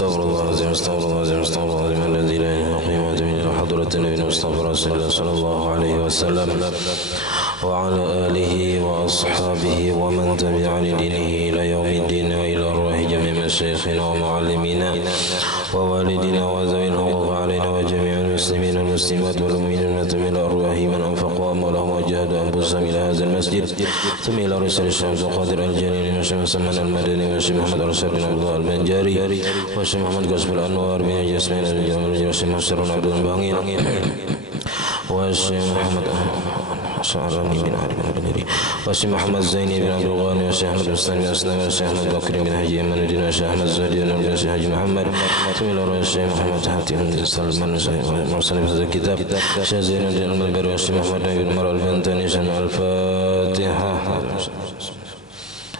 استغفر الله العظيم استغفر الله العظيم استغفر الله العظيم الذي لا اله الا هو قيمة من حضرة النبي المصطفى رسول الله صلى الله عليه وسلم وعلى آله وأصحابه ومن تبع لدينه إلى يوم الدين وإلى أرواح جميع مشايخنا ومعلمينا ووالدينا وذوي الحقوق علينا وجميع المسلمين والمسلمات والمؤمنين من أرواح من أنفقوا أموالهم وجاهدوا أنفسهم إلى هذا المسجد ثم إلى رسول الشمس وقادر الجليل وشيخ سلمان المدني وشيخ محمد رشاد بن عبد الله البنجاري وشيخ محمد قاسم الأنوار بن جسمين الجمال وشيخ محسن عبد الباغين وشيخ محمد شعراني بن علي بن البدري وشيخ محمد زيني بن عبد الغاني وشيخ أحمد الحسين بن أسلم وشيخ أحمد بكر بن حجي من الدين وشيخ أحمد زهدي بن وشيخ حجي محمد ثم إلى الشيخ محمد حاتم بن سلمان مرسل هذا الكتاب شيخ زين الدين المنبر وشيخ محمد بن مرة البنتاني شمع الفاتحة.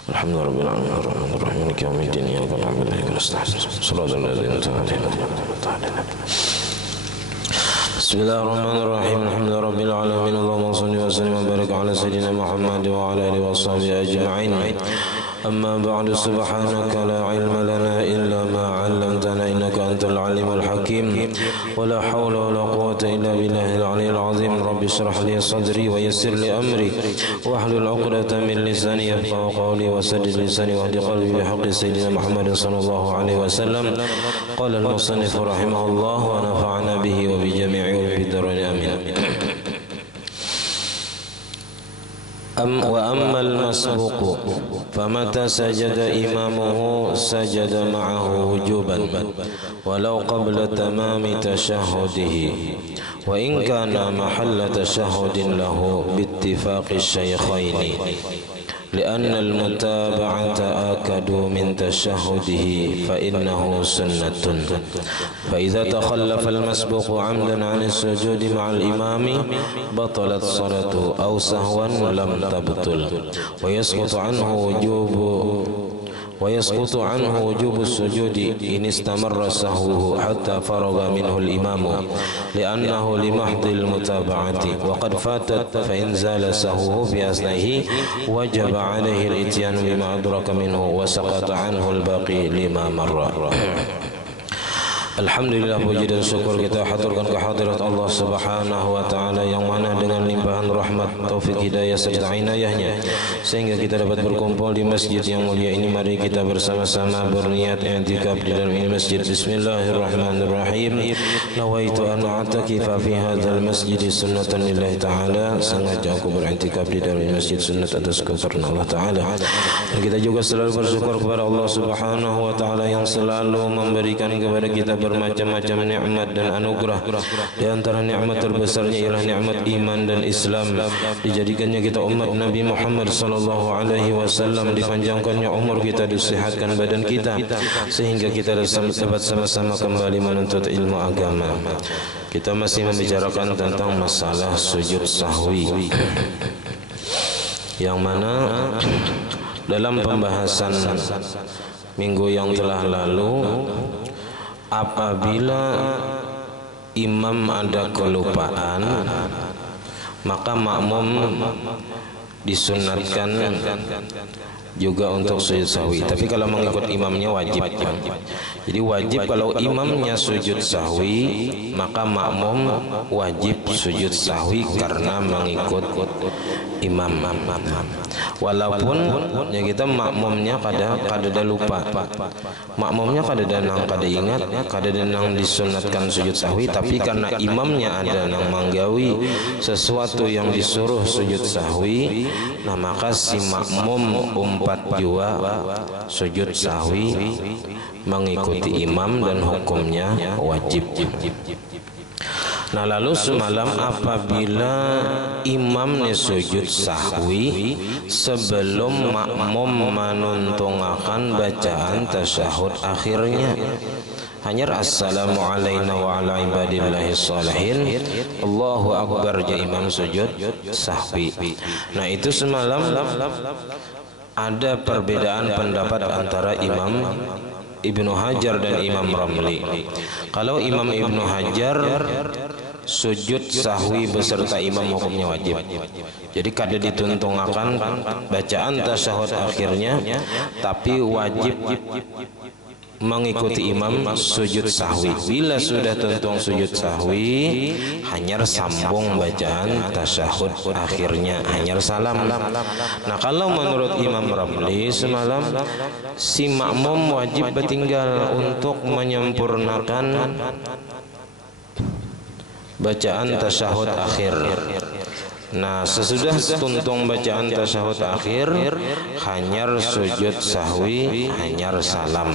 الحمد لله رب العالمين الرحمن الرحيم مالك يوم الدين إياك نعبد وإياك نستعين صراط الذين أنعمت عليهم. بسم الله الرحمن الرحيم الحمد لله رب العالمين اللهم صل وسلم وبارك على سيدنا محمد وعلى آله وصحبه أجمعين. أما بعد سبحانك لا علم لنا إلا ما علمتنا إنك أنت العليم الحكيم ولا حول ولا قوة إلا بالله العلي العظيم. رب اشرح لي صدري ويسر لي أمري واحلل عقدة من لساني يفقهوا قولي وسدد لساني واهد قلبي بحق سيدنا محمد صلى الله عليه وسلم. قال المصنف رحمه الله ونفعنا به وبجميع في الدارين آمين. وأما المسبوق فمتى سجد إمامه سجد معه وجوبا ولو قبل تمام تشهده وإن كان محل تشهد له باتفاق الشيخين لأن المتابعة آكد من تشهده فإنه سنة. فإذا تخلف المسبوق عمدا عن السجود مع الإمام بطلت صلاته أو سهوا لم تبطل ويسقط عنه وجوب السجود إن استمر سهوه حتى فرغ منه الإمام لأنه لمحض المتابعة وقد فاتت فإن زال سهوه في أثنائه وجب عليه الإتيان بما أدرك منه وسقط عنه الباقي لما مر. Alhamdulillah, puji dan syukur kita haturkan kehadirat Allah Subhanahu wa taala yang mana dengan limpahan rahmat, taufik, hidayah serta inayahnya sehingga kita dapat berkumpul di masjid yang mulia ini. Mari kita bersama-sama berniat i'tikaf di dalam ini masjid. Bismillahirrahmanirrahim. Nawaitu an a'takifa fi hadzal masjid sunnatan lillahi taala. Sengaja aku beriktikaf di dalam masjid sunnat atas kekarena Allah taala. Dan kita juga selalu bersyukur kepada Allah Subhanahu wa taala yang selalu memberikan kepada kita bermacam-macam nikmat dan anugerah. Di antara nikmat terbesarnya ialah nikmat iman dan Islam. Dijadikannya kita umat Nabi Muhammad sallallahu alaihi wasallam, dipanjangkannya umur kita, disehatkan badan kita sehingga kita dapat sama-sama kembali menuntut ilmu agama. Kita masih membicarakan tentang masalah sujud sahwi, yang mana dalam pembahasan minggu yang telah lalu, apabila imam ada kelupaan maka makmum disunatkan juga untuk sujud sahwi. Tapi kalau mengikut imamnya wajib. Jadi wajib kalau imamnya sujud sahwi maka makmum wajib sujud sahwi karena mengikut imam. Walaupun ya kita makmumnya kada lupa, makmumnya kada nang kada ingat, kada nang disunatkan sujud sahwi, tapi karena imamnya ada nang manggawi sesuatu yang disuruh sujud sahwi, nah maka si makmum umpat jua sujud sahwi mengikuti imam dan hukumnya wajib. Nah lalu semalam apabila imamnya sujud sahwi sebelum makmum menuntungakan bacaan tasyahud akhirnya, hanya assalamu alayna wa ala ibadillahi salihin, Allahu akbar, ja imam sujud sahwi. Nah itu semalam ada perbedaan pendapat antara Imam Ibnu Hajar dan Imam Ramli. Kalau Imam Ibnu Hajar sujud sahwi beserta imam hukumnya wajib. Jadi kada dituntungakan bacaan tasyahud akhirnya, tapi wajib mengikuti imam sujud sahwi. Bila sudah tuntung sujud sahwi, hanya sambung bacaan tasyahud akhirnya, hanya salam. Nah, kalau menurut Imam Ramli semalam, si makmum wajib bertinggal untuk menyempurnakan bacaan tasyahud akhir. Nah, sesudah tuntung bacaan tasyahud akhir, hanyar sujud sahwi, hanyar salam.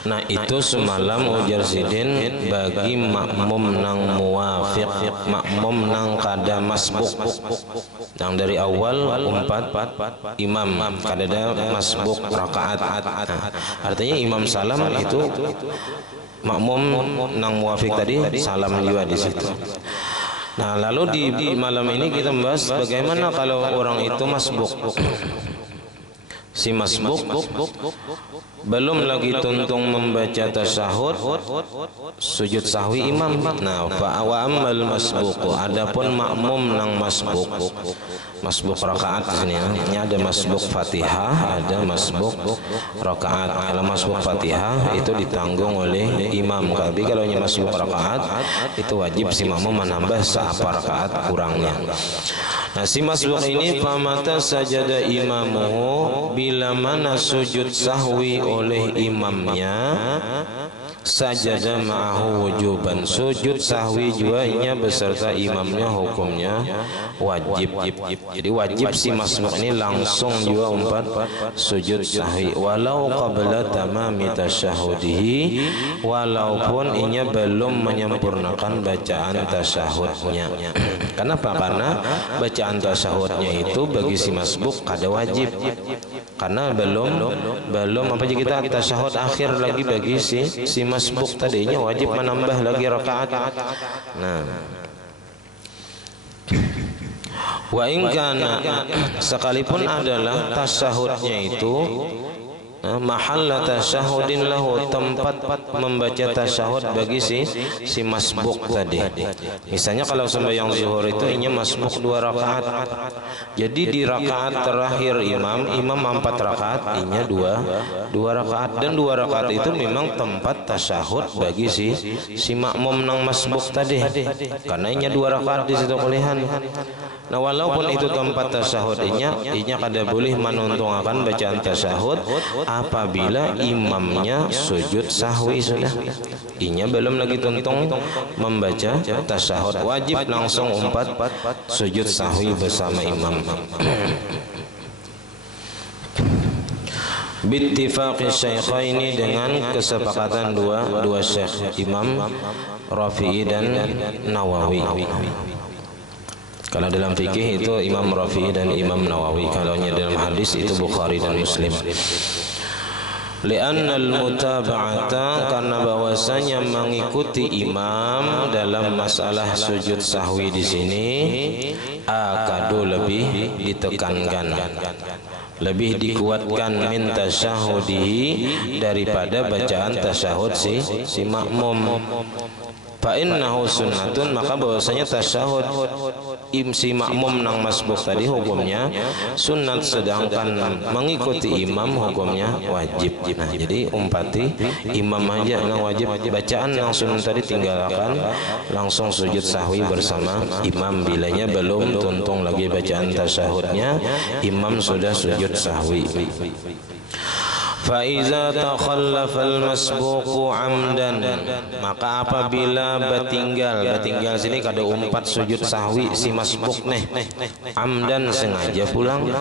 Nah, itu semalam ujar sidin bagi makmum nang muwafiq, makmum nang kada masbuk, yang dari awal umpat imam kada masbuk rakaat. Artinya imam salam itu makmum nang muwafiq tadi salam juga di situ. Nah, lalu di malam ini kita membahas bagaimana kalau orang itu masbuk. Si masbuk belum lagi tuntung membaca tasyahud, sujud sahwi imam. Nah, fa wa ammal masbuq, adapun makmum nang masbuk rakaat di sini ya. Ada masbuk Fatihah, ada masbuk rakaat. Kalau masbuk Fatihah itu ditanggung oleh imam. Tapi kalau hanya masbuk rakaat itu wajib si makmum menambah seapa rakaat kurangnya. Nah, si masbuk ini famata sajada imamuhu, bila mana sujud sahwi oleh imamnya, sajada ma'ahu wujuban, sujud sahwi juga beserta imamnya hukumnya wajib. Jadi wajib si masbuk ini langsung juga umpat sujud sahwi walau qabla tamami tasyahudihi, walaupun inya belum menyempurnakan bacaan tasyahudnya. Kenapa? Karena bacaan tasyahudnya itu bagi si masbuk kada wajib, karena belum apa aja kita tasyahud akhir lagi bagi si masbuk tadinya wajib menambah lagi rakaat. Nah, wa in kana, sekalipun adalah tasyahudnya itu mahalla tasyahudin lahu, tempat membaca tasyahud bagi si masbuk tadi. Misalnya kalau sembahyang zuhur itu inya masbuk 2 rakaat. Jadi di rakaat terakhir imam 4 rakaat, inya 2 rakaat, dan 2 rakaat itu memang tempat tasyahud bagi si makmum nang masbuk tadi. Karena inya 2 rakaat di situ kulihan. Nah, walaupun itu tempat tasyahud inya kada boleh menuntungkan bacaan tasyahud apabila imamnya sujud sahwi sudah. Inya belum lagi tuntung membaca tasyahud, wajib langsung umpat sujud sahwi bersama imam. Bittifaqi syaikhaini, dengan kesepakatan dua syekh, Imam Rafi'i dan Nawawi. Kalau dalam fikih itu Imam Rafi'i dan Imam Nawawi, kalau dalam hadis itu Bukhari dan Muslim. Li'annal mutaba'ata, karena bahwasanya mengikuti imam dalam masalah sujud sahwi di sini akadu lebih ditekankan, lebih dikuatkan min tasyahudihi, daripada bacaan tasyahud si makmum. Fa innahu sunnatun, maka bahwasanya tasyahud si makmum nang masbuk tadi hukumnya sunnat, sedangkan mengikuti imam hukumnya wajib. Nah, jadi umpati imam aja nang wajib, bacaan yang sunnat tadi tinggalkan, langsung sujud sahwi bersama imam. Bilanya belum tuntung lagi bacaan tasyahudnya, imam sudah sujud sahwi. Faiza takhallafal masbuqu amdan, maka apabila bertinggal sini kada umpat sujud sahwi si masbuk amdan, sengaja pulang,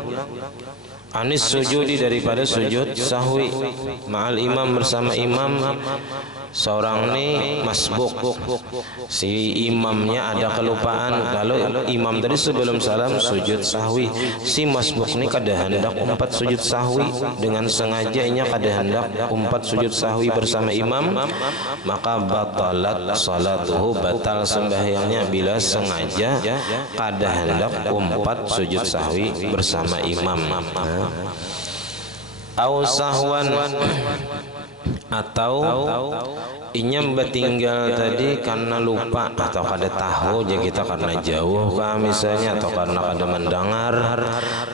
anis sujudi, daripada sujud sahwi ma'al imam, bersama imam. Seorang ini masbuk, si imamnya ada kelupaan, kalau imam tadi sebelum salam sujud sahwi, si masbuk ini kada hendak umpat sujud sahwi, dengan sengajanya kada hendak umpat sujud sahwi bersama imam, maka batalat salatuhu, batal sembahyangnya bila sengaja kada hendak umpat sujud sahwi bersama imam. Au sahwan, atau inya tinggal tadi karena lupa atau kada tahu aja kita karena jauh kah misalnya, atau karena kada mendengar,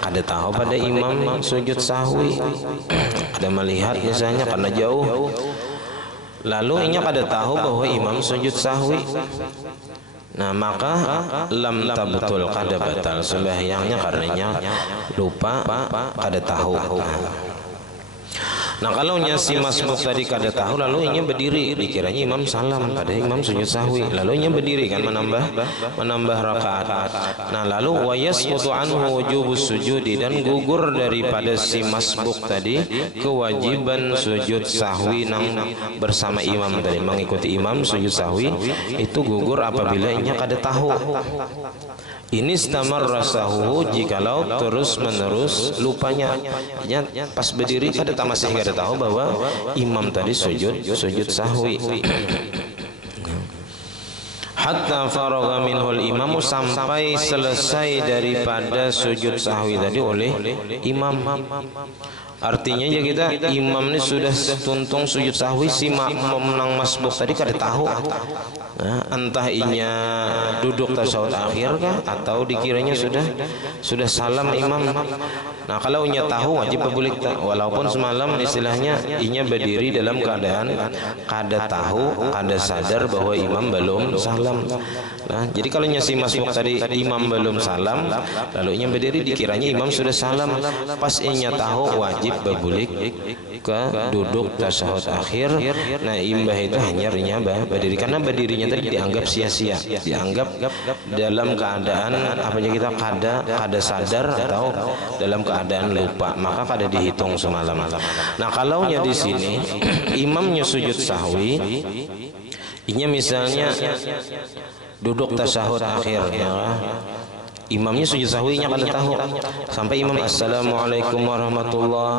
kada tahu pada imam sujud sahwi, kada melihat misalnya karena jauh, lalu inya kada tahu bahwa imam sujud sahwi. Nah maka lam tabtul, kada batal sembahyangnya karenanya lupa, kada tahu. Nah kalau si masbuk tadi kada tahu, lalu inya berdiri, dikiranya imam salam, pada imam sujud sahwi, lalu inya berdiri kan menambah rakaat. Nah lalu wayasqutu anhu wujubus sujudi, dan gugur daripada si masbuk tadi kewajiban sujud sahwi nang bersama imam tadi, mengikuti imam sujud sahwi itu gugur apabila inya kada tahu. Ini istamar rasahu, jikalau terus menerus lupanya, pas berdiri kada masih kada tahu bahwa imam tadi sujud sahwi. Hatta faragha minhul imamu, sampai selesai daripada sujud sahwi tadi oleh imam. Artinya ya kita imam ini sudah tuntung sujud sahwi, si makmum nang masbuk tadi kada tahu. Nah, entah inya duduk tasyahud akhir kah atau dikiranya sudah salam imam. Nah kalau inya tahu wajib berbulik, walaupun semalam istilahnya inya berdiri dalam keadaan kada tahu, kada sadar bahwa imam belum salam. Nah jadi kalau inya si masbuk tadi imam belum salam, lalu inya berdiri dikiranya imam sudah salam, pas inya tahu wajib berbulik ke duduk tasyahud akhir. Nah imbah itu hanya inya berdiri, karena berdirinya tadi dianggap sia-sia, dianggap dalam keadaan apa aja kita kada sadar atau dalam keadaan lupa, maka kada dihitung semalam. Nah kalau nya di sini imamnya sujud sahwi, inya misalnya duduk tasyahud akhir, ya, imamnya sujud sahwinya kada tahu, sampai imam assalamualaikum warahmatullah,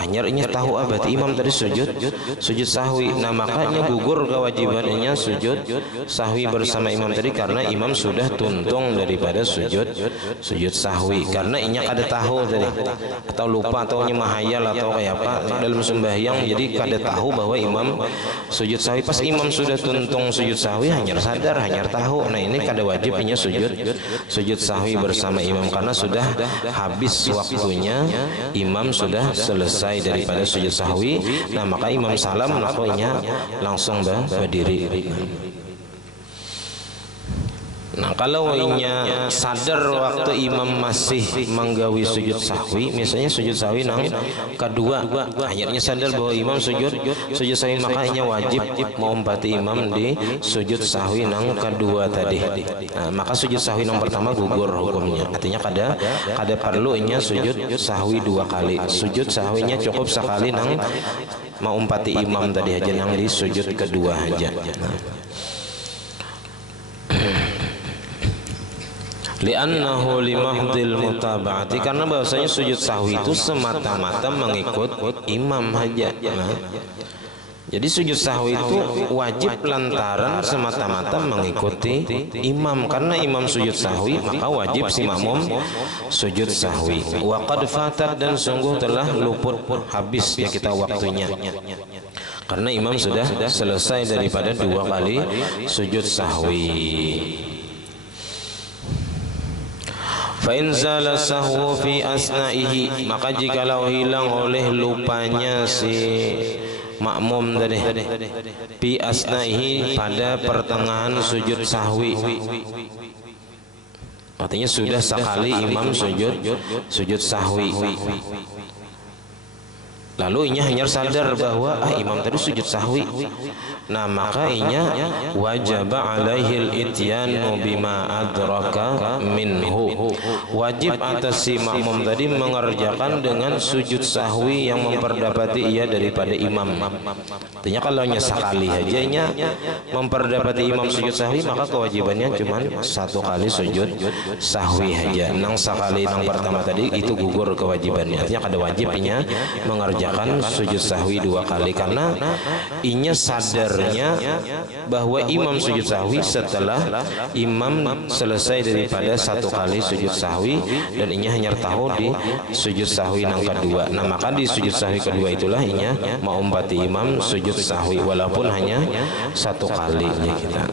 hanya inya tahu berarti imam tadi sujud sahwi. Nah makanya gugur kewajibannya sujud sahwi bersama imam tadi, karena imam sudah tuntung daripada sujud sahwi, karena inya kada tahu tadi, atau lupa, atau inya mahayal, atau kayak apa dalam sembahyang, jadi kada tahu bahwa imam sujud sahwi. Pas imam sudah tuntung sujud sahwi, hanya sadar, hanya tahu. Nah ini kada wajib inya sujud sahwi bersama imam, karena sudah habis waktunya, imam sudah selesai daripada sujud sahwi. Nah maka imam salam, lakunya langsung berdiri. Nah kalau inya sadar waktu imam masih menggawi sujud sahwi, misalnya sujud sahwi nang kedua, akhirnya sadar bahwa imam sujud sahwi, maka inya wajib mengumpati imam di sujud sahwi nang kedua tadi. Nah, maka sujud sahwi nang pertama gugur hukumnya, artinya kada perlu inya sujud sahwi dua kali. Sujud sahwinya cukup sekali nang mengumpati imam tadi aja, nang di sujud kedua aja. Li'annahu limahdil mutaba'ati, karena bahwasanya sujud sahwi itu semata-mata mengikut imam saja. Nah, jadi sujud sahwi itu wajib lantaran semata-mata mengikuti imam, karena imam sujud sahwi maka wajib si makmum sujud sahwi. Wa qad fatat, dan sungguh telah luput habis ya kita waktunya, karena imam sudah selesai daripada dua kali sujud sahwi. Fa in zala sahwu fi asna'ihi, maka jikalau hilang oleh lupanya si makmum tadi fi asna'ihi, pada pertengahan sujud sahwi, artinya sudah sekali imam sujud sahwi, lalu inya hanya sadar bahwa imam tadi sujud sahwi. Nah maka inya wajib alaihil ityanu bima adraka minhu, wajib atas si makmum tadi mengerjakan dengan sujud sahwi yang memperdapati ia daripada imam. Artinya kalau nya sekali aja inya memperdapati imam sujud sahwi, maka kewajibannya cuma satu kali sujud sahwi aja. Nang sekali nang pertama tadi itu gugur kewajibannya, artinya kada wajib inya mengerjakan mengerjakan sujud sahwi 2 kali karena inya sadarnya bahwa imam sujud sahwi setelah imam selesai daripada 1 kali sujud sahwi dan inya hanya tahu di sujud sahwi yang kedua. Nah, maka di sujud sahwi kedua itulah inya mau umpati imam sujud sahwi walaupun hanya 1 kali kita.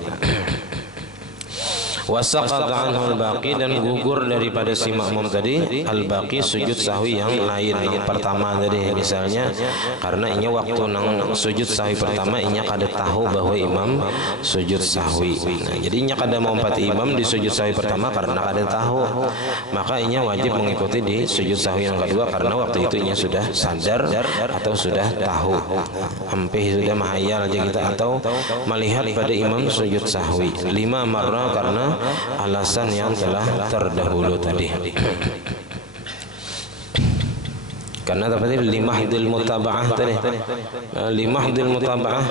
Wasaqata anhu al-baqi, dan gugur daripada si makmum tadi al-baqi sujud sahwi yang lain, yang pertama tadi. Misalnya karena inya waktu nang sujud sahwi pertama inya kada tahu bahwa imam sujud sahwi. Nah, jadi inya kada mau umpati imam di sujud sahwi pertama karena kada tahu, maka inya wajib mengikuti di sujud sahwi yang kedua karena waktu itu inya sudah sadar atau sudah tahu, hampir sudah mahayal aja kita, atau melihat pada imam sujud sahwi 5 marrah karena alasan yang telah terdahulu tadi. Karena tadi limahdil mutaba'ah tadi, limahdil mutaba'ah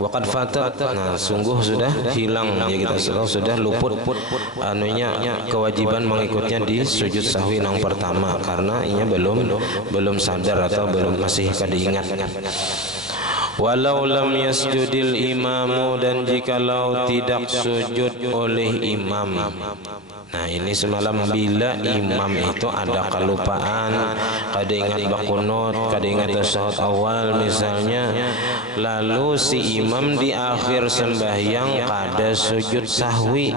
waqad fatat. Nah, sungguh sudah hilang ya kita, sudah luput anunya kewajiban mengikutnya di sujud sahwi yang pertama karena inya belum sadar atau masih kada ingat. Walau lam yasjudil imamu, dan jikalau tidak sujud oleh imam. Nah, ini semalam bila imam itu ada kelupaan, kada ingat bakunut, kada ingat tasyahud awal misalnya, lalu si imam di akhir sembahyang kada sujud sahwi.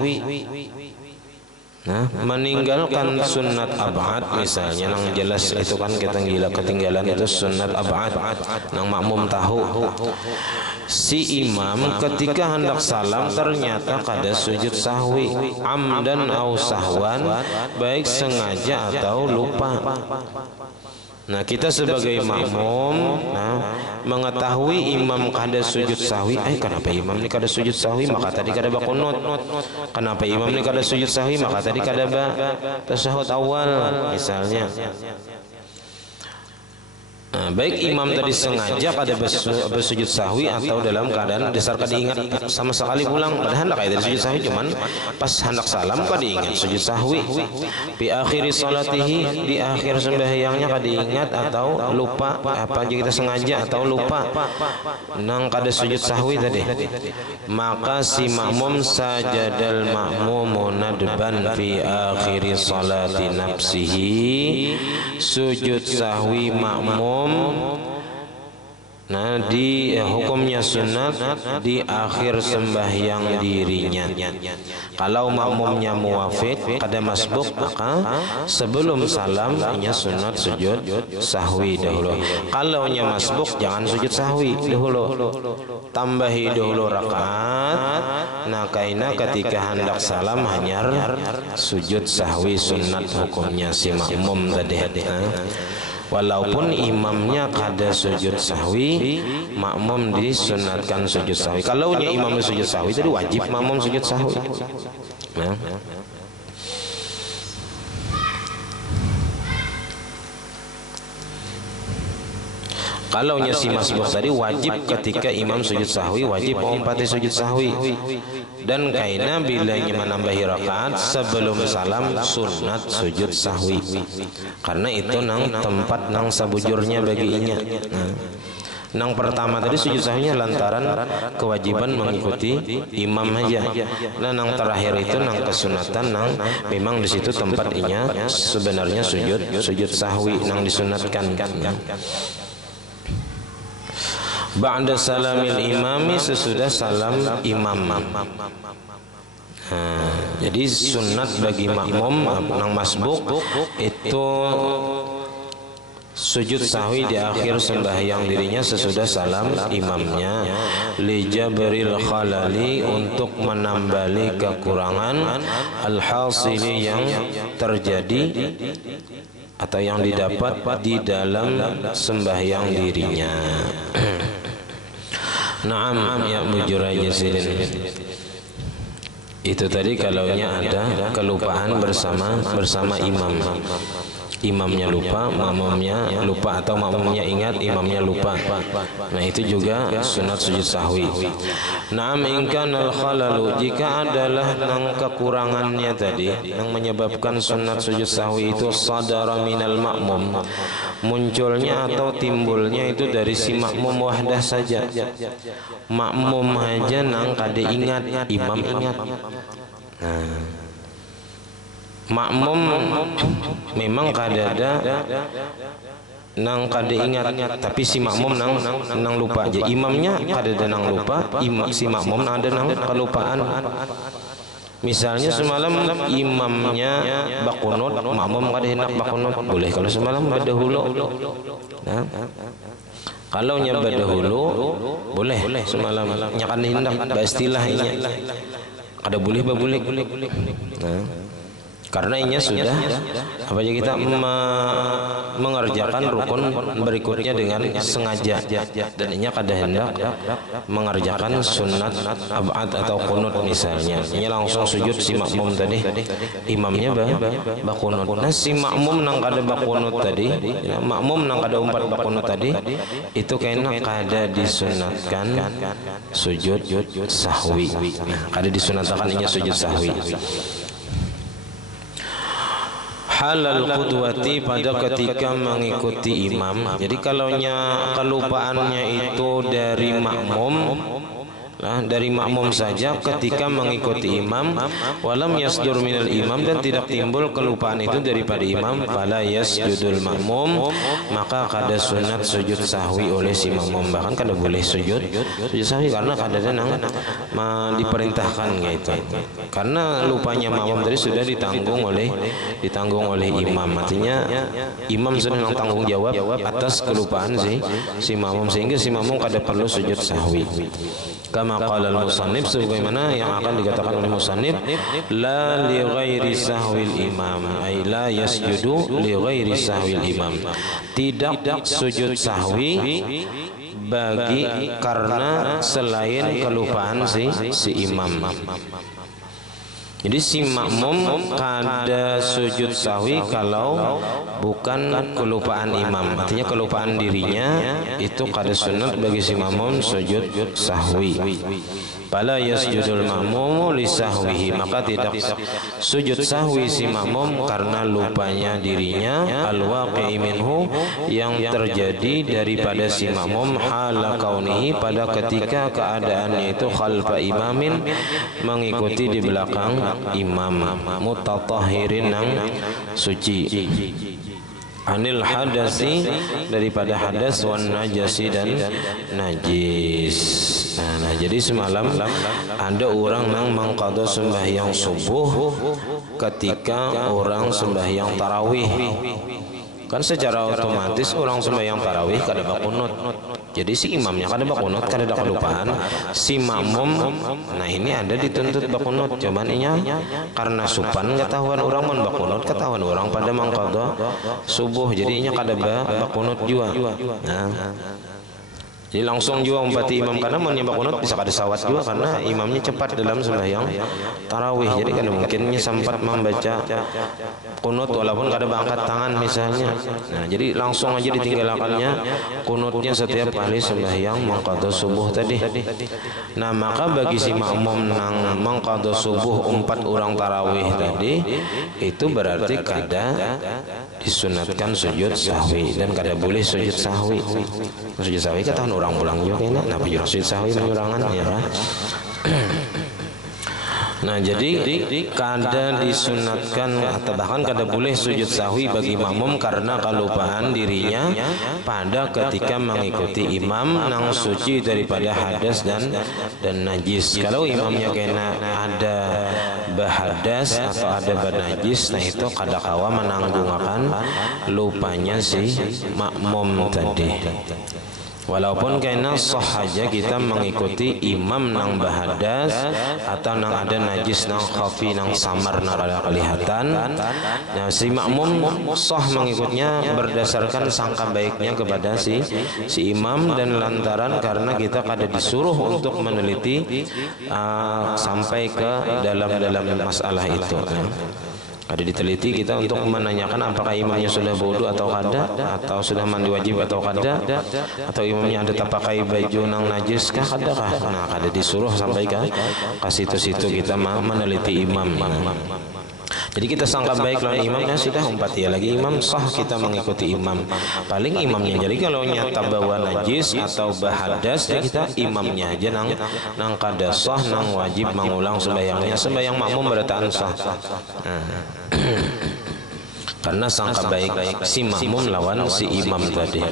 Nah, meninggalkan sunat ab'ad misalnya, nang jelas itu kan ketinggalan itu sunat ab'ad, nang makmum tahu. Si imam ketika hendak salam ternyata kada sujud sahwi, amdan au sahwan, baik sengaja atau lupa. Nah, kita sebagai makmum mengetahui imam kada sujud sahwi, kenapa imam ini kada sujud sahwi, maka tadi kada bakunut. Kenapa imam ini kada sujud sahwi, maka tadi kada tasyahud awal misalnya. Nah, baik imam tadi sengaja kada bersujud sahwi atau dalam keadaan dasar kada ingat sama sekali pulang, padahal hendak ada sujud sahwi, cuman pas hendak salam kada ingat sujud sahwi. Di akhir salatihi, di akhir sembahyangnya kada ingat atau lupa, apa aja kita sengaja atau lupa nang kada sujud sahwi tadi, maka si makmum sajadal makmumu nadban fi akhir salati nafsihi, sujud sahwi makmum. Nah, di hukumnya sunat di akhir sembahyang dirinya. Kalau makmumnya muwafiq kada masbuk, maka sebelum salam nya sunat sujud sahwi dahulu. Kalau nya masbuk jangan sujud sahwi dahulu, tambahi dahulu rakaat. Nah, kaina ketika hendak salam hanya sujud sahwi sunat hukumnya si makmum tadi. Walaupun imamnya kada sujud sahwi, makmum disunatkan sujud sahwi. Kalau nya imam sujud sahwi, jadi wajib makmum sujud sahwi. Nah. Kalau nya si masbuk tadi wajib ketika imam sujud sahwi, wajib mengumpati sujud sahwi. Dan kaina bila nya menambahi rakaat sebelum salam sunat sujud sahwi. Karena itu nang tempat nang sabujurnya bagi inya. Nang pertama tadi sujud sahwinya lantaran kewajiban mengikuti imam aja. Nah, nang terakhir itu nang kesunatan, nang memang di situ tempat inya sebenarnya sujud sahwi nang disunatkan. Ba'da salamil imami, sesudah salam imam. Jadi sunat bagi makmum nang masbuk itu sujud sahwi di akhir sembahyang dirinya sesudah salam imamnya, li jabril khalali, untuk menambali kekurangan al-hasili yang terjadi atau yang didapat di dalam sembahyang dirinya. Naam ya mujurajizin. Itu tadi kalaunya ada kelupaan bersama imam. imamnya lupa, makmumnya lupa, atau makmumnya ingat, imamnya lupa. Nah itu juga sunat sujud sahwi. Naam in kana al-khalalu, jika adalah nang kekurangannya tadi yang menyebabkan sunat sujud sahwi itu sadara minal makmum, munculnya atau timbulnya itu dari si makmum wahdah saja. Makmum aja nang kade ingat, imam ingat. Nah, makmum memang kadada nang kade ingat, tapi si makmum nang lupa aja. Imamnya kadada nang lupa, si makmum nang ada nang kelupaan. Misalnya semalam imamnya bakunut, makmum kada hendak bakunut, boleh kalau semalam berdahulu. Nah, kalau nya berdahulu boleh semalam nyakan hendak istilahnya. Kada boleh babulik. Nah, karena inya sudah apa aja kita mengerjakan rukun berikutnya dengan sengaja, dan inya kada hendak mengerjakan sunat abad atau kunut misalnya. Inya langsung sujud si makmum tadi, imamnya bakunut. Nah si makmum nang kada bakunut tadi, makmum nang kada umpat bakunut tadi, itu kena kada disunatkan sujud sahwi. Nah, kada disunatkan inya sujud sahwi. Halal qudwati, pada ketika mengikuti imam. Jadi kalaunya kelupaannya itu dari makmum, dari makmum saja ketika mengikuti imam, walam yasdur minal imam, dan tidak timbul kelupaan itu daripada imam, fala yasjudul makmum, maka kada sunat sujud sahwi oleh si makmum. Bahkan kada boleh sujud sahwi karena kada nang diperintahkan gitu. Karena lupanya makmum tadi sudah ditanggung oleh imam. Artinya imam sudah nang tanggung jawab atas kelupaan si makmum, sehingga si makmum kada perlu sujud sahwi. Kama qala al-musannif, sebagaimana yang akan dikatakan oleh musannif, la li ghairi sahwil imam, ay la yasjudu li ghairi sahwil imam, tidak sujud sahwi bagi karena selain kelupaan si imam. Jadi si makmum kada sujud sahwi kalau bukan kelupaan imam. Artinya kelupaan dirinya itu kada sunat bagi si makmum sujud sahwi. Fala yasjudul makmum li sahwihi, maka tidak sujud sahwi si makmum karena lupanya dirinya, al-waqi'i minhu, yang terjadi daripada si makmum, hala kaunihi, pada ketika keadaannya itu khalfa imamin, mengikuti di belakang imam, mutatahhirin nang suci, anil hadasi, daripada hadas, wan najasi, dan najis. Nah, jadi semalam ada orang yang mengqadha sembahyang subuh ketika orang sembahyang tarawih. Kan secara otomatis orang sembahyang tarawih kada bakunut. Jadi si imamnya kada bakunut, kada ada kelupaan. Si makmum, nah ini ada dituntut bakunut. Cuman inya karena supan ketahuan orang mun bakunut, ketahuan orang pada mangqadha subuh. Jadi inya kada bakunut jua. Nah, jadi langsung juga umpati imam, karena mau nyembah kunut bisa kada sawat juga karena imamnya cepat dalam sembahyang tarawih. Jadi kan mungkinnya sempat membaca kunut walaupun kada bangkat tangan misalnya. Nah, jadi langsung aja ditinggalkannya kunutnya setiap kali sembahyang mangqadha subuh tadi. Nah, maka bagi si makmum nang mangqadha subuh 4 orang tarawih tadi, itu berarti kada disunatkan sujud sahwi dan kada boleh sujud sahwi. Sujud sahwi katakan orang pulang juga kena, nah sujud sahwi menyurangan ya. Nah, jadi kada disunatkan atau bahkan kada boleh sujud sahwi bagi makmum karena kelupaan dirinya pada ketika mengikuti imam nang suci daripada hadas dan najis. Kalau imamnya kena ada bahadas atau ada banajis, nah itu kada kawa menanggungakan lupanya si makmum tadi. Walaupun kena sah saja kita mengikuti imam nang bahadas atau nang ada najis nang khafi nang samar nang kada kelihatan. Nah, si makmum sah mengikutnya berdasarkan sangka baiknya kepada si imam, dan lantaran karena kita kada disuruh untuk meneliti sampai ke dalam masalah itu. Ada diteliti kita untuk menanyakan apakah imamnya sudah wudu atau kada, atau sudah mandi wajib atau kada, atau imamnya ada tak pakai baju nang najis kah kada kah. Nah, kada disuruh sampai ke situ-situ kita meneliti imam. Jadi kita sangka baik lawan imamnya sudah umpat ya lagi imam sah kita mengikuti imam. Paling imamnya. Jadi kalau nyata bawa najis atau bahadas ya kita imamnya aja nang kada sah nang wajib mengulang sembahyangnya. Sembahyang makmum berataan sah. Karena sangka baik si makmum lawan si imam tadi.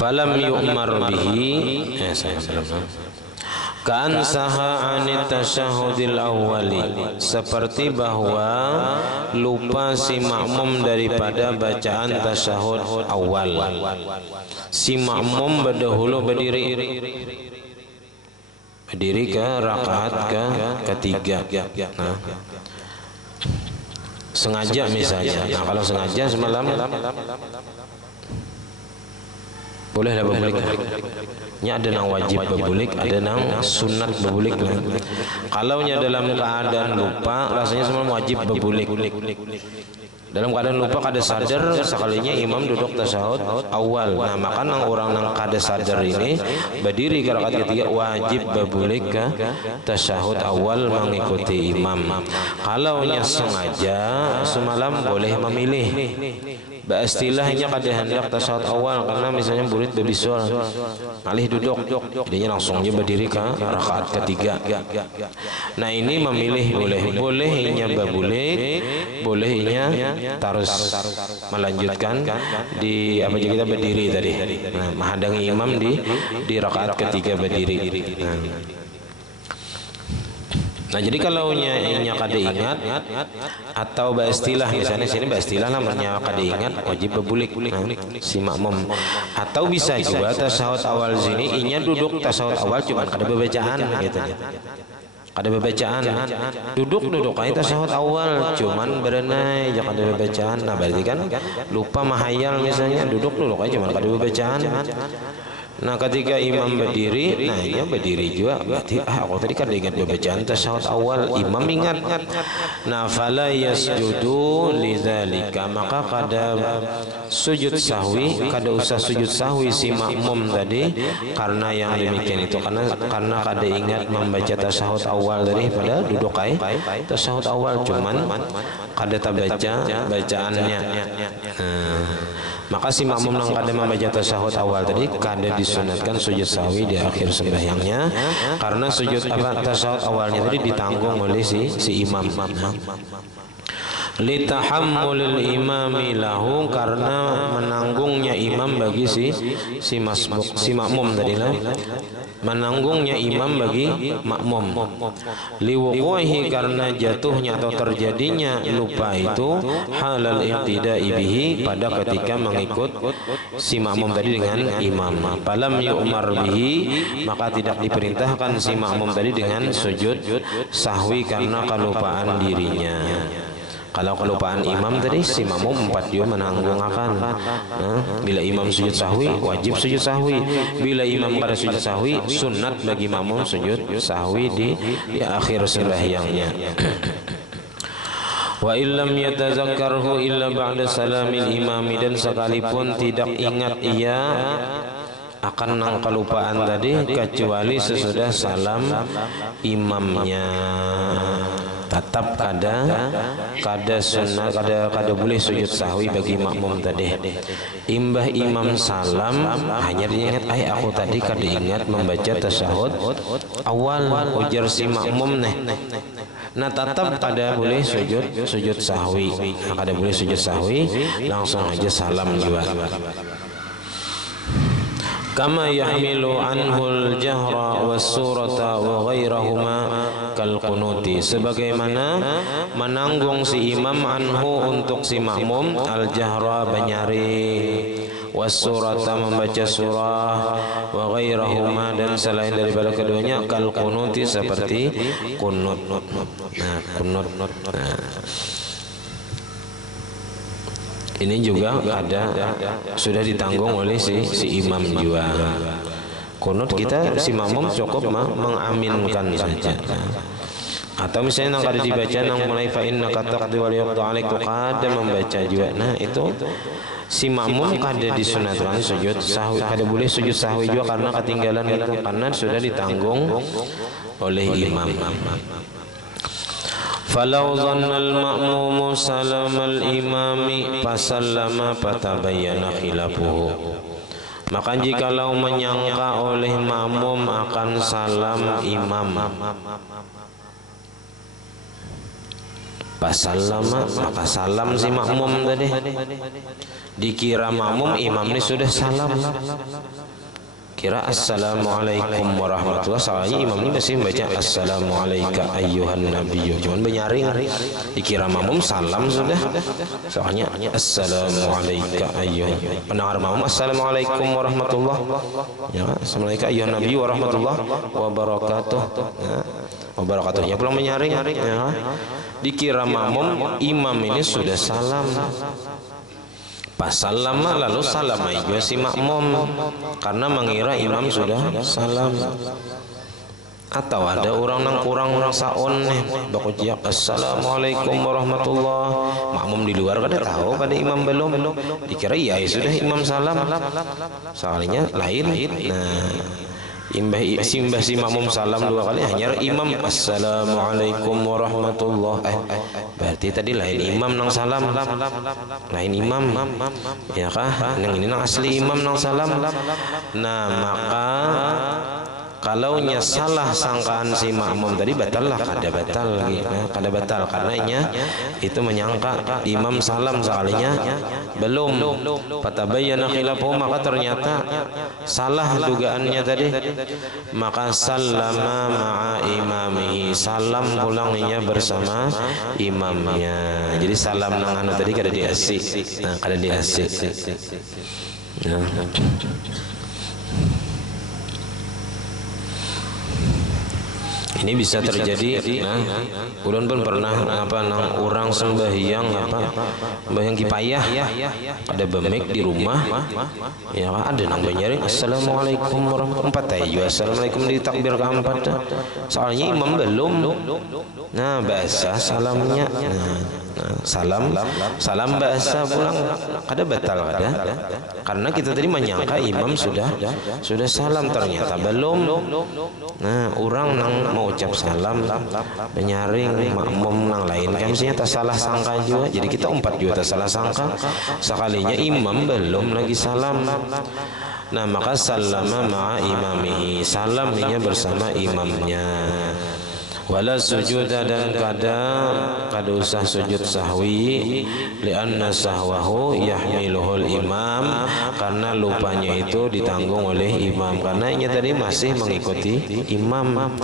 Falam yu'mar bihi kan saha anit tasyahudil awwali, seperti bahwa lupa si makmum daripada bacaan tasyahud awal. Si makmum berdahulu berdiri ke rakaat ketiga. Nah, sengaja misalnya. Nah, kalau sengaja semalam boleh lah bebulik. Nya ada nang wajib bebulik, ada nang sunat bebulik. Kalau nya dalam keadaan lupa, rasanya semua wajib bebulik. Dalam keadaan lupa kada sadar sekalinya imam duduk tasyahud awal. Nah, maka nang orang nang kada sadar ini berdiri ke rakaat ketiga wajib bebulik ke tasyahud awal mengikuti imam. Kalau nya sengaja semalam boleh memilih. Istilahnya kada hendak tasyahud awal karena misalnya murid berbisul alih duduk jadinya langsung dia berdiri ke rakaat ketiga. Nah, ini memilih bolehnya bebulik, bolehnya terus melanjutkan di apa kita berdiri tadi. Nah, menghadangi imam di rakaat ketiga berdiri. Nah, jadi kalau nya kada ingat atau istilah misalnya sini istilah namanya kada ingat wajib bebulik si makmum. Atau bisa juga tasyahud awal sini inya duduk tasyahud awal cuma kada bacaan gitu. Kada bacaan duduk aja tasyahud awal cuman berenai jangan kada bacaan. Nah, berarti kan lupa mahayal misalnya duduk aja cuman kada bacaan. Nah, ketika imam berdiri, nah ia berdiri juga berarti aku tadi kan ingat bacaan tasyahud awal, imam ingat. Nah, fala yasjudu lidzalika, maka kada sujud sahwi, kada usah sujud sahwi si makmum tadi karena yang demikian itu karena kada ingat membaca tasyahud awal daripada duduk tasyahud awal cuman kada terbaca bacaannya. Maka si makmum yang kada membaca tasyahud awal tadi kada disunatkan sujud sahwi di akhir sembahyangnya karena sujud tasyahud awalnya tadi ditanggung oleh si imam. Litahammulil imami lahu, karena menanggungnya imam bagi si makmum tadi lah, menanggungnya imam bagi makmum. Liwuquhi, karena jatuhnya atau terjadinya lupa itu halal iqtida'i bihi, pada ketika mengikut si makmum tadi dengan imam. Falam yu'mar bihi, maka tidak diperintahkan si makmum tadi dengan sujud sahwi karena kelupaan dirinya. Kalau kelupaan imam tadi si makmum empat dia menanggung akan. Bila imam sujud sahwi wajib sujud sahwi. Bila imam kada sujud sahwi sunat bagi makmum sujud sahwi di akhir sembahyangnya. Wa illam yatazakkarhu illa ba'da salamil imami, dan sekalipun tidak ingat ia akan nang kelupaan tadi kecuali sesudah salam imamnya, tetap kada sunnah, kada boleh sujud sahwi bagi makmum tadi. Imbah imam salam hanya diingat aku tadi kada ingat membaca tasyahud awal, ujar si makmum nih. Nah, tetap kada boleh sujud sahwi, kada boleh sujud sahwi, langsung aja salam juga. Kama yahmilu anhul jahra was surata wa ghairahuma kal qunuti, sebagaimana menanggung si imam anhu untuk si makmum al jahra banyari, was surata membaca surah, wa ghairahuma dan selain daripada keduanya kal qunuti seperti qunut. Nah, qunut. Ini juga ada sudah ditanggung oleh si imam juga. Kunut kita si makmum cukup mengaminkan saja. Atau misalnya nang kada dibaca nang mulai fa innaka taqdi wa yuqda alaik tu kada membaca juga. Nah itu si makmum kada disunatkan sujud sahwi, kada boleh sujud sahwi juga karena ketinggalan itu, karena sudah ditanggung oleh imam. Falau dhanna al-ma'mumu salamal imami fasallama fatabayyana khilafuhu. Maka jikalau menyangka oleh makmum akan salam imam, pasallama maka salam si makmum tadi, dikira makmum imam ini sudah salam, kira assalamualaikum warahmatullahi wabarakatuh, soalnya imam ini masih membaca assalamualaikum ayyuhan nabiyyu, cuman menyaring, dikira makmum salam sudah, soalnya assalamualaikum ayyuhan, pendengar makmum assalamualaikum warahmatullahi wabarakatuh, ya assalamualaikum ayyuhan nabiyyu warahmatullahi wabarakatuh, ya wabarakatuhnya pulang menyaring, ya dikira makmum imam ini sudah salam, pas salam lalu salam aja si makmum karena mengira imam sudah salam. Atau ada orang nang kurang saon nih bakujiak assalamualaikum warahmatullahi, makmum di luar kada tahu kada imam belum, dikira iya sudah imam salam, soalnya lain. Nah simbah si makmum salam dua kali, hanya imam assalamualaikum warahmatullahi, berarti tadi lain imam nang salam, lain imam, ya kah? Yang ini nang asli imam nang salam. Nah maka kalau nya salah sangkaan si makmum tadi batal lah, kada batal lagi, kada batal karena nya itu menyangka imam salam sekalinya belum, fatabayyana khilafuhu, maka ternyata salah dugaannya tadi, maka sallama ma'a imamihi, salam pulangnya bersama imamnya. Jadi salam nang anu tadi kada diasik, nah kada diasik. Nah. Ini bisa terjadi. Nah, ulun pun pernah nang orang sembahyang sembahyang kipayah, ada bemik di rumah, ya ada nang banyaring assalamualaikum warahmatullahi wabarakatuh, assalamualaikum di takbir keempat, soalnya imam belum. Nah bahasa salamnya, salam bahasa pulang kada batal kada, karena kita tadi menyangka imam sudah salam, ternyata belum. Nah orang nang mau ucap salam menyaring makmum nang lain kan mestinya tak salah sangka juga, jadi kita umpat juga tak salah sangka sekalinya imam belum lagi salam. Nah maka sallama ma'a imamihi, salamnya bersama imamnya. Wala sujuda, dan kada usah sujud sahwi, lianna sahwahu yahmiluhul imam, karena lupanya itu ditanggung oleh imam, karena ini tadi masih mengikuti imam,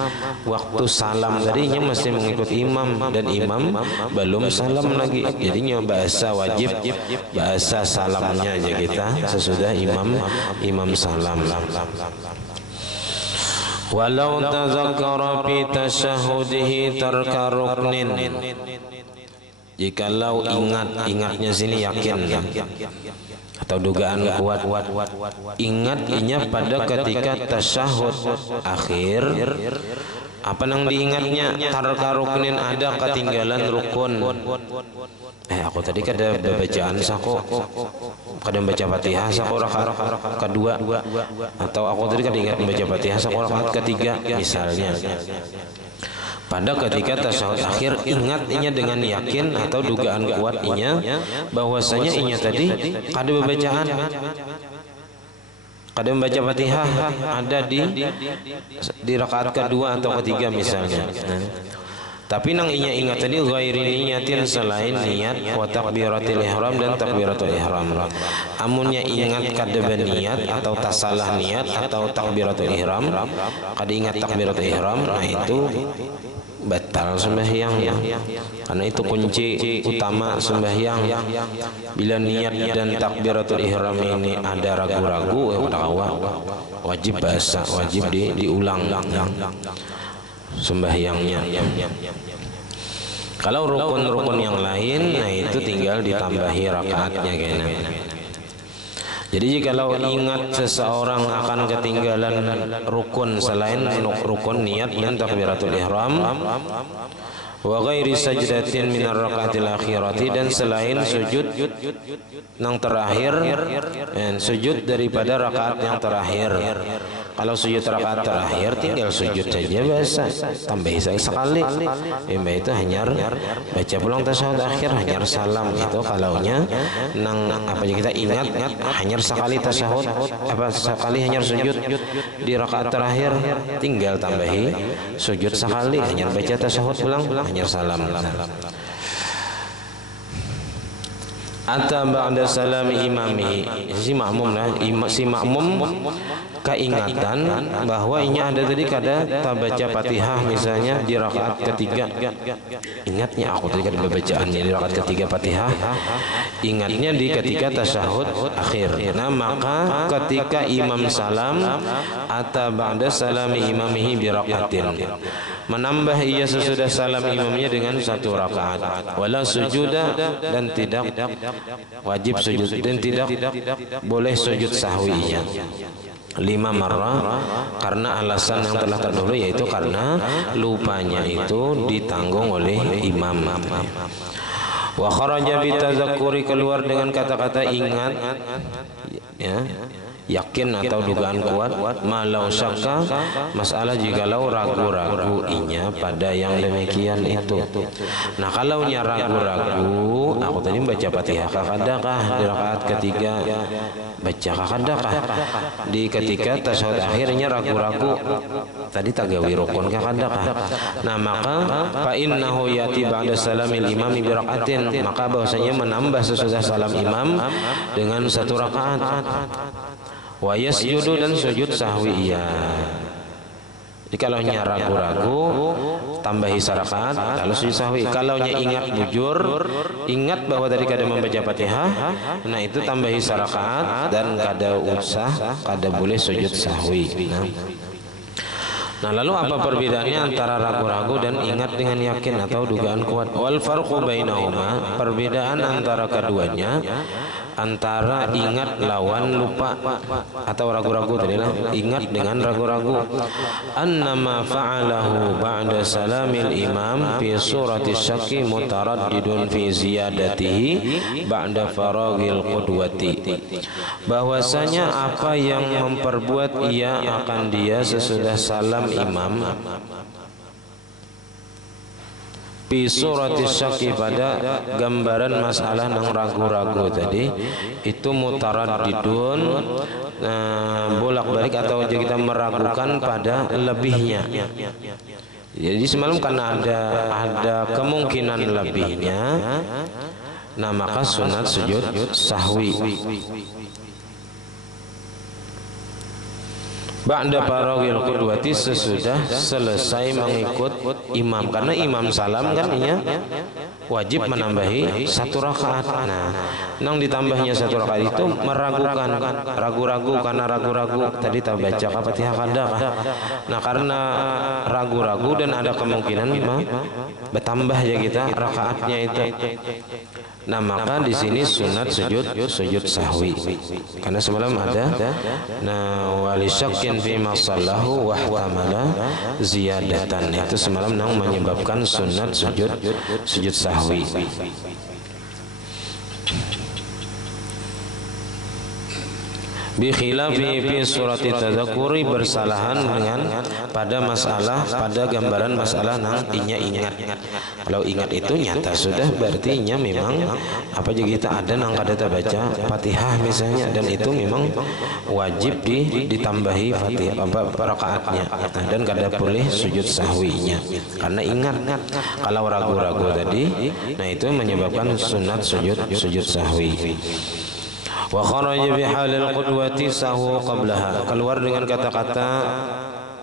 waktu salam tadinya masih mengikuti imam dan imam belum salam lagi, jadinya bahasa wajib bahasa salamnya aja kita sesudah imam salam. Walau tazakkara fi tasyahudihi tarka ruknin, jikalau ingatnya sini yakin atau dugaan kuat, ingatnya pada ketika tasyahud akhir, apa nang diingatnya tarka ruknin, ada ketinggalan rukun. Aku tadi kada bacaan sako, kada baca Fatihah sako rakaat kedua, atau aku tadi kada ingat baca Fatihah sako rakaat ketiga misalnya. Pada ketika tasyahud akhir ingatnya dengan yakin atau dugaan kuat bahwasanya tadi kada bacaan, kada membaca Fatihah ada di rakaat kedua atau ketiga misalnya. Tapi nang ingat tadi ghairi niyatin, selain niat wa takbiratul ihram dan takbiratul ihram. Amunnya ingat kada berniat atau tasalah niat atau takbiratul ihram, kada ingat takbiratul ihram, nah itu batal sembahyang, karena itu kunci utama sembahyang. Bila niat dan takbiratul ihram ini ada ragu-ragu, wajib bahasa, wajib diulang sembahyangnya. Kalau rukun-rukun yang lain, nah itu tinggal ditambahi rakaatnya kayaknya. Jadi jikalau ingat seseorang akan ketinggalan rukun selain rukun niat dan takbiratul ihram, wa ghairi sajdatin min ar-rakaatil akhirati, dan selain sujud yang terakhir, dan sujud daripada rakaat yang terakhir. Kalau sujud rakaat terakhir tinggal sujud saja biasa, tambahi sekali. Mbak itu hanya baca pulang tasyahud akhir, hanya salam itu kalaunya nang apa kita ingat hanya sekali tasyahud, apa sekali hanya sujud di rakaat terakhir, tinggal tambahi sujud sekali, hanya baca tasyahud pulang, hanya salam. Ata ba'da salami imami, si makmum lah, si makmum keingatan bahwa ini ada tadi kada baca Fatihah misalnya di rakaat ketiga. Ingatnya aku tadi kada bacaannya di rakaat ketiga Fatihah, ingatnya di ketika tasyahud akhir. Nah maka ketika imam salam, ata ba'da salami imamihi bi rakaatin, menambah ia sesudah salam imamnya dengan satu rakaat, wala sujuda, dan tidak wajib sujud dan tidak boleh sujud sahwinya 5 marrah, karena alasan yang telah terdahulu, yaitu karena lupanya itu ditanggung oleh imam. Wa kharaja bi tazakkuri, keluar dengan kata-kata ingat, ya, yakin atau dugaan kuat, malau syakka, masalah jikalau ragu-ragu inya pada yang demikian itu. Nah kalaunya ragu-ragu, aku tadi baca Fatihah kakadakah di rakaat ketiga, baca kakadakah di ketika tasyahud akhirnya ragu-ragu, tadi tagawi rukun kakadakah. Nah maka fa innahu yati ba'da salamil imami bi rakaatin, maka bahwasanya menambah sesudah salam imam dengan satu rakaat. Wa yasjudu, dan sujud sahwi iya. Jadi kalau nya ragu-ragu tambahi rakaat lalu sujud sahwi. Kalau nya ingat bujur, ingat bahwa tadi kada membaca Fatihah, nah itu tambahi rakaat dan kada usah, kada boleh sujud sahwi. Nah lalu apa perbedaannya antara ragu-ragu dan ingat dengan yakin atau dugaan kuat? Wal farqu bainahuma, perbedaan antara keduanya, antara ingat lawan lupa atau ragu-ragu tadi lah, ingat dengan ragu-ragu. Annama fa'alahu ba'da salamil imam fi surati syakki mutaraddidun fi ziyadatihi ba'da faragil qudwati, bahwasanya apa yang memperbuat ia akan dia sesudah salam imam fi surati syakki, pada gambaran masalah yang ragu-ragu tadi itu mutaraddidun, bolak-balik atau kita meragukan pada lebihnya. Jadi semalam karena ada kemungkinan lebihnya, nah maka sunat sujud sahwi. Ba'da faragil qudwati, sesudah selesai mengikut imam, karena imam salam kan iya wajib menambahi satu rakaat. Nah, nang ditambahnya satu rakaat itu meragukan, ragu-ragu, karena ragu-ragu tadi tak baca Fatihah kadakah. Nah, karena ragu-ragu dan ada kemungkinan bertambah ya kita rakaatnya itu. Nah maka di sini sunat sujud sahwi, karena semalam ada wali syakin fi masallahu wa ihtamala ziyadatan, itu semalam nang menyebabkan sunat sujud sahwi. Bi khilafi fi surati tadzakuri, bersalahan dengan pada masalah, pada gambaran masalah nang inya ingat. Kalau ingat itu nyata sudah, berarti inya memang apa juga kita ada nang kada baca Fatihah misalnya, dan itu memang wajib ditambahi Fatihah apa rakaatnya, dan kada boleh sujud sahwinya karena ingat. Kalau ragu-ragu tadi, nah itu menyebabkan sunat sujud sahwi. Wa kharaja bi halil qudwati sahu qablaha, keluar dengan kata-kata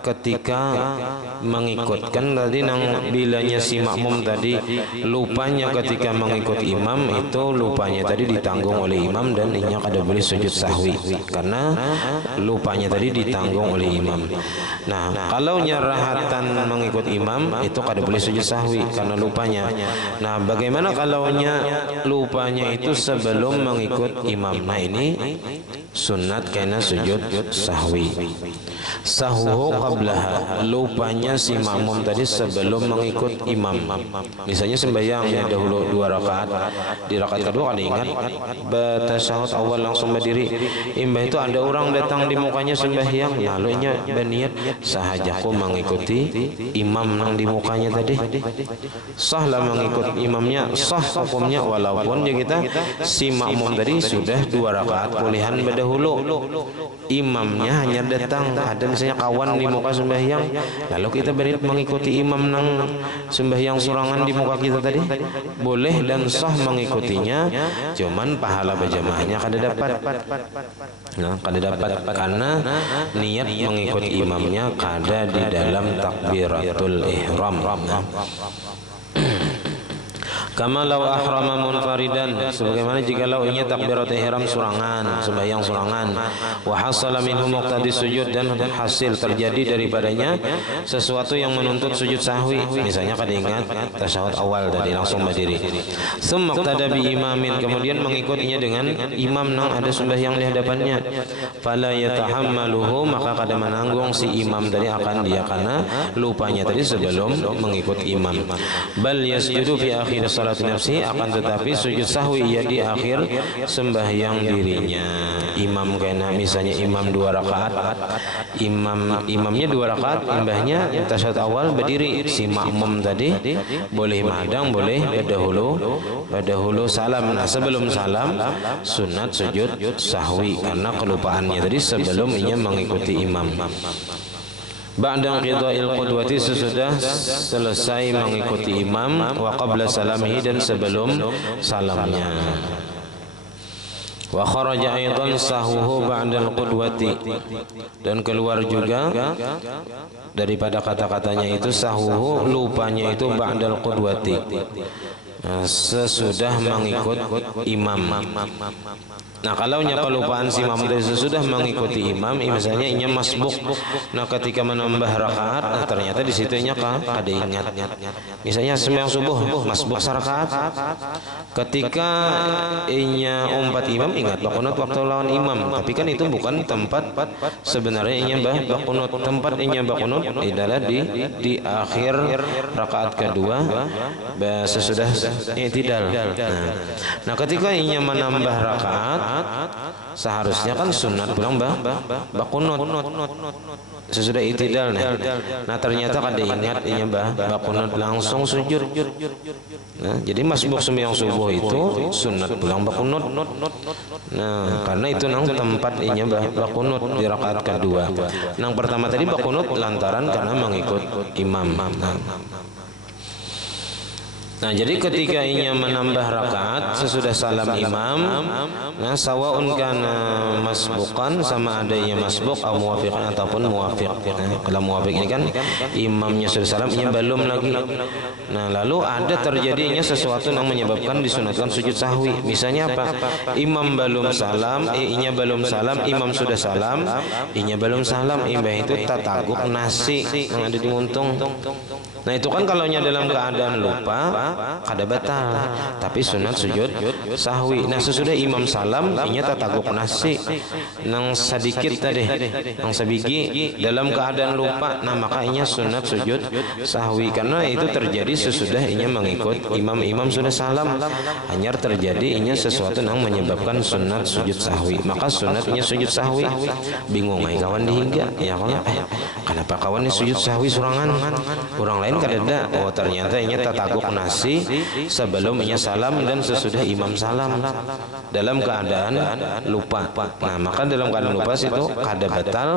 ketika mengikutkan tadi nang bilanya si makmum tadi lupanya ketika mengikut imam, itu lupanya tadi ditanggung oleh imam dan inya kada boleh sujud sahwi karena lupanya tadi ditanggung oleh imam. Nah, kalau nyarahatan mengikut imam itu kada boleh sujud sahwi karena lupanya. Nah, bagaimana kalau lupanya itu sebelum mengikut imam? Nah, ini sunat kena sujud sahwi. Sahuhu qablaha, lupanya si makmum tadi sebelum mengikut imam. Misalnya sembahyangnya dahulu 2 rakaat, di rakaat kedua ada ingat bertasyahud awal langsung berdiri. Imbah itu ada orang datang di mukanya sembahyang, lalu nya berniat sahajaku mengikuti imam nang di mukanya tadi. Sahlah mengikut imamnya, sah hukumnya walaupun dia kita si makmum tadi sudah 2 rakaat pulihan berdahulu. Imamnya hanya datang, ada misalnya kawan di muka sembahyang, lalu kita beri mengikuti imam nang sembahyang surangan di muka kita tadi, boleh dan sah mengikutinya, cuman pahala berjamaahnya kada dapat. Nah, kada dapat karena niat mengikuti imamnya kada di dalam takbiratul ihram. Kama law ahrama munfaridan, sebagaimana jika launya takbiratul ihram surangan, sembahyang surangan, wa hasala minhu muqtadi sujud, dan hasil terjadi daripadanya sesuatu yang menuntut sujud sahwi, misalnya kada ingat tasyahud awal tadi langsung berdiri. Summa qtada bi imamin, kemudian mengikutinya dengan imam nang ada sembahyang di hadapannya. Fala yatahammaluhu, maka kada menanggung si imam tadi akan dia karena lupanya tadi sebelum mengikut imam. Bal yasjudu fi akhir salat nafsi, akan tetapi sujud sahwi ia di akhir sembahyang dirinya. Imam kena misalnya imam 2 rakaat, imamnya 2 rakaat, imbahnya tasyahud awal berdiri, si makmum tadi boleh madang, boleh berdahulu salam. Nah, sebelum salam sunat sujud sahwi karena kelupaannya tadi sebelum ia mengikuti imam. Ba'da qida'il qudwati, sesudah selesai mengikuti imam, wa qabla salamihi, dan sebelum salamnya. Wa kharaja aidan sahuhu ba'dal qudwati, dan keluar juga daripada kata-katanya itu sahuhu, lupanya itu ba'dal qudwati, sesudah mengikut imam. Nah, kalau kelupaan si imam dari sesudah mengikuti imam, misalnya inya masbuk, nah ketika menambah rakaat, nah ternyata di situ inya kada ingat. Misalnya sembahyang subuh masbuk sarakaat, ketika inya umpat imam ingat bakunut waktu lawan imam, tapi kan itu bukan tempat sebenarnya inya bakunut. Tempat inya bakunut adalah di akhir rakaat kedua sesudah i'tidal. Nah, ketika inya menambah rakaat, seharusnya kan sunat pulang bakunut sesudah i'tidal. Nah, ternyata kada ingat inya bakunut langsung sujud. Nah, jadi masbuk sembahyang subuh itu sunat pulang bakunut. Nah, karena itu nang tempat inya bakunut di rakaat kedua. Nang pertama tadi bakunut lantaran karena mengikut imam. Nah, jadi ketika inya menambah rakaat sesudah salam imam, nah sawaun kana masbukan, sama ada inya masbuk atau muwafiqan ataupun muwafiq. Nah, kalau muwafiq ini kan imamnya sudah salam, inya belum lagi. Nah, lalu ada terjadinya sesuatu yang menyebabkan disunatkan sujud sahwi. Misalnya apa? Imam belum salam, inya belum salam, imam sudah salam, inya belum salam, imbah itu tataguk nasi yang ada di muntung. Nah, itu kan kalau nya dalam keadaan lupa kada batal, tapi sunat sujud sahwi. Nah, sesudah imam salam inya tataguk nasi nang sedikit tadi, nang sebiji dalam keadaan lupa, nah maka inya sunat sujud sahwi karena itu terjadi sesudah inya mengikut imam sudah salam, hanya terjadi inya sesuatu yang menyebabkan sunat sujud sahwi, maka sunat inya sujud sahwi. Bingung ai kawan dihingga ya kalau kenapa kawan ini sujud sahwi surangan, orang lain kada ada. Oh, ternyata inya tataguk nasi sebelum inya salam dan sesudah imam salam dalam keadaan lupa. Nah, maka dalam keadaan lupa itu kada batal,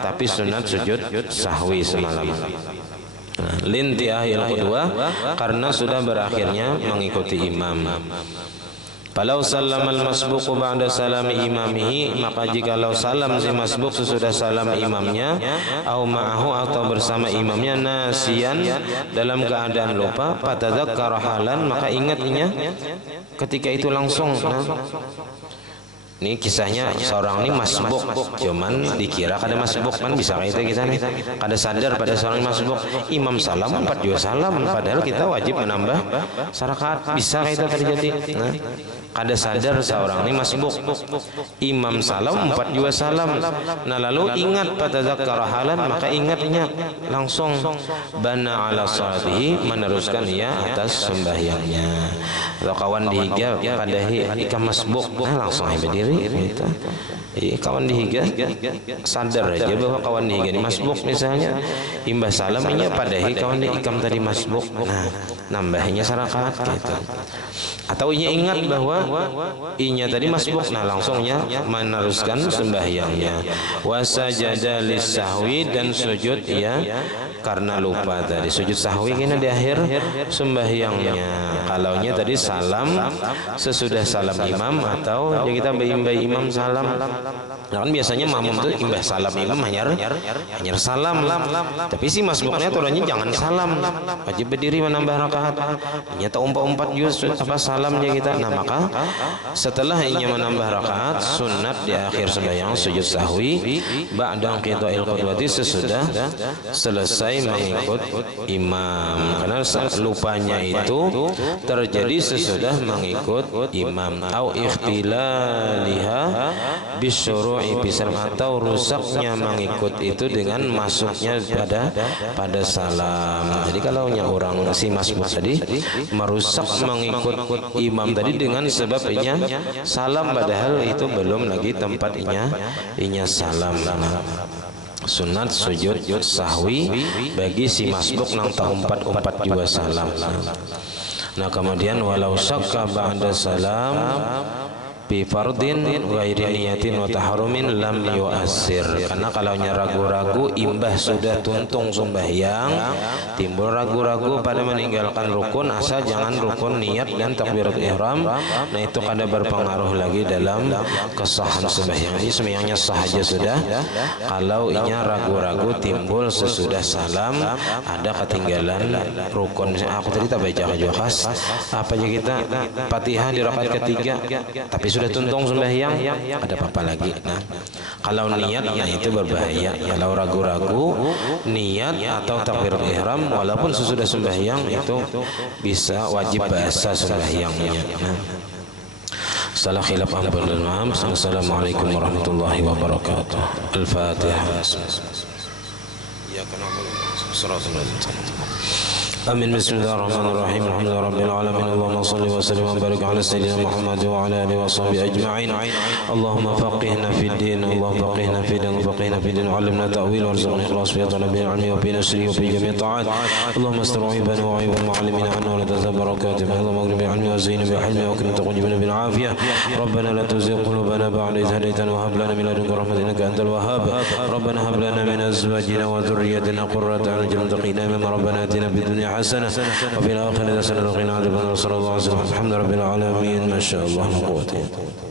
tapi sunat sujud sahwi semalam. Nah, lintihil kedua karena sudah berakhirnya mengikuti imam. Kalau salam al-masbuq ba'da salami imamihi, maka jikalau salam si masbuk sesudah salam imamnya, au ma'ahu atau bersama imamnya, nasian dalam keadaan lupa, fatadzakkara halan, maka ingatnya ketika itu langsung. Nah, ini kisahnya seorang ini masbuk, cuman dikira kada masbuk, kan bisa kayak itu kita nih, kada sadar pada seorang masbuk. Imam salam, 4 juga salam, padahal kita wajib menambah sarakaat, bisa kayak itu terjadi. Nah, kada sadar seorang ini masbuk, imam salam 4 juga salam. Nah lalu ingat pada zakara halan, maka ingatnya langsung bana ala salatihi, meneruskan ia atas sembahyangnya. Atau kawan dihiga padahi ikam masbuk, nah langsung aja berdiri gitu. Kawan dihiga sadar aja bahwa kawan dihiga ini masbuk misalnya, imbah salam inya padahi kawan di ikam tadi masbuk, nah nambahnya sarakat gitu. Atau inya ingat bahwa inya tadi masbuk, nah langsungnya meneruskan sembahyangnya. Wasajada lisahwi, dan sujud ia karena lupa tadi. Sujud sahwi kena di akhir sembahyangnya. Kalaunya tadi salam sesudah salam imam, atau ya kita imbah imam salam. Nah kan biasanya makmum tuh imbah salam imam hanyar salam. Tapi si masbuknya aturannya jangan salam, wajib berdiri menambah rakaat. Nyata umpat juga apa salamnya kita. Nah maka setelah inya menambah rakaat sunat di akhir sembahyang sujud sahwi ba'da qita'il qudwati, sesudah selesai mengikut imam, karena lupanya itu terjadi sesudah mengikut imam. Au ikhtilaliha bisyuru'i bisalam, atau rusaknya mengikut itu dengan masuknya pada salam. Jadi kalau orang si masbuk tadi merusak mengikut imam tadi dengan sebab inya salam, padahal itu belum lagi tempat inya salam. Sunat sujud sahwi bagi si masbuk nang umpat juga salam. Nah kemudian walau syakka ba'da salam bi fardin ghairi niyatin wa tahrumin lam yu'assir, karena kalau ragu-ragu imbah sudah tuntung sembahyang timbul ragu-ragu pada meninggalkan rukun, asal jangan rukun niat dan takbiratul ihram. Nah itu kada berpengaruh lagi dalam kesahan sembahyang. Jadi sembahyangnya sah aja sudah. Kalau inya ragu-ragu timbul sesudah salam ada ketinggalan rukun, aku tadi tak baca juga khas apa aja kita Fatihah di rakaat ketiga tapi sudah tuntung sembahyang, ada apa-apa lagi. Nah kalau niat, nah itu berbahaya. Kalau ragu-ragu niat atau takbiratul ihram walaupun sesudah sembahyang itu bisa wajib bahasa sembahyangnya. Nah salah khilaf ampun dan maaf. Assalamualaikum warahmatullahi wabarakatuh. Al-Fatihah. Ya Amin. Bismillahirrahmanirrahim. Alhamdulillah rabbil alamin. Allahumma shalli wa sallim wa barik ala sayyidina Muhammad wa ala alihi wa sahbihi ajma'in. Allahumma faqihna fid din, Allahumma faqihna fid din, faqihna fid din, 'allimna ta'wil warzuqna ikhlas fi talabil ilmi wa fi nasri wa fi jami' ta'at. Allahumma astir 'aibana wa 'aib al-mu'allimina 'anna wa la tazal barakatuhu. Allahumma agrim bil 'ilmi wa zina bil hilmi wa akrim taqabbal bil 'afiyah. Rabbana la tuzigh qulubana ba'da idh hadaytana wa hab lana min ladunka rahmatan innaka antal wahhab. Rabbana hab lana min azwajina wa dhurriyyatina qurrata a'yun waj'alna lil-muttaqina imama. Rabbana atina fid dunya حسنة وفي الآخرة حسنة وقنا عذاب النار. صلى الله عليه وسلم. الحمد لله رب العالمين. ما شاء الله لا قوة إلا بالله.